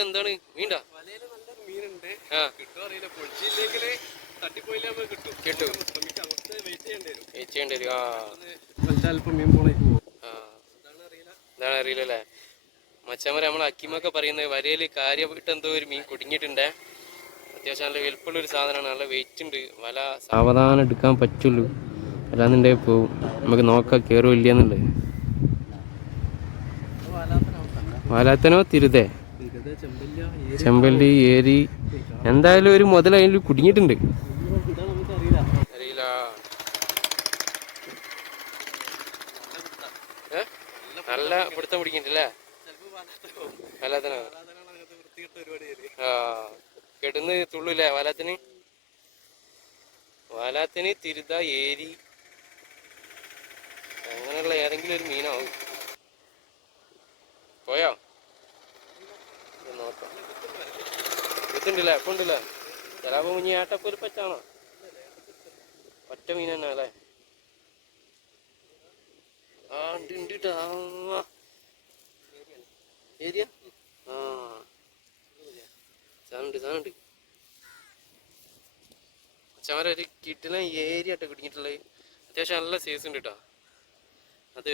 എന്താണ് മീണ്ടാ? കിട്ടും. വെയിറ്റ് ചെയ്യേണ്ടി വരും. ഇതാണ് അറിയില്ലല്ലേ മച്ചാമരെ. നമ്മൾ അക്കിമൊക്കെ പറയുന്നത് വലയിൽ കാര്യമായിട്ട് എന്തോ ഒരു മീൻ കുടുങ്ങിയിട്ടുണ്ടേ. അത്യാവശ്യം നല്ല വലുപ്പമുള്ളൊരു സാധനമാണ്, നല്ല വെയിറ്റ് ഉണ്ട്. വല സാവധാനം എടുക്കാൻ പറ്റുള്ളൂ, അല്ലാന്നുണ്ടെങ്കിൽ പോവും. നമുക്ക് നോക്കാം കയറും ഇല്ലയെന്നുള്ളത്. വാലാത്തനോ തിരുതേ, ചെമ്പല്ലി, ഏരി, എന്തായാലും ഒരു മുതൽ അതിൽ കുടുങ്ങിയിട്ടുണ്ട്. അറിയില്ല. നല്ല പിടുത്തം പിടിക്കുന്നുണ്ടല്ലേ വലാത്തനോ? ആ കെടുന്ന് തുള്ളൂല്ലേ വലാത്തിന്? വാലാത്തിന്, തിരുത, ഏരി അങ്ങനെയുള്ള ഏതെങ്കിലും ഒരു മീനാവും. പോയോ? നോക്കാം. എത്തുണ്ടല്ലേ? എപ്പം ഉണ്ടല്ലേ? ചിലപ്പോ ഇനി ഏട്ടപ്പൊരു പറ്റാണോ? ഒറ്റ മീൻ തന്നെ അല്ലേ? ആ ഉണ്ട് ഉണ്ട് ട്ടാ. ഏരിയ ആ സാധനമുണ്ട് സാധനമുണ്ട്. അച്ഛന്മാരെ ഒരു കിട്ടിന ഏരിയ ആട്ടോ കുടുങ്ങിയിട്ടുള്ളത്. അത്യാവശ്യം നല്ല സൈസ് ഉണ്ട് കേട്ടോ. അത്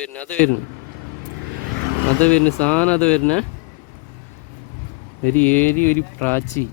വരുന്നു സാധനം. അത് വരുന്നേ ഒരു ഏരി, ഒരു പ്രാച്ചി.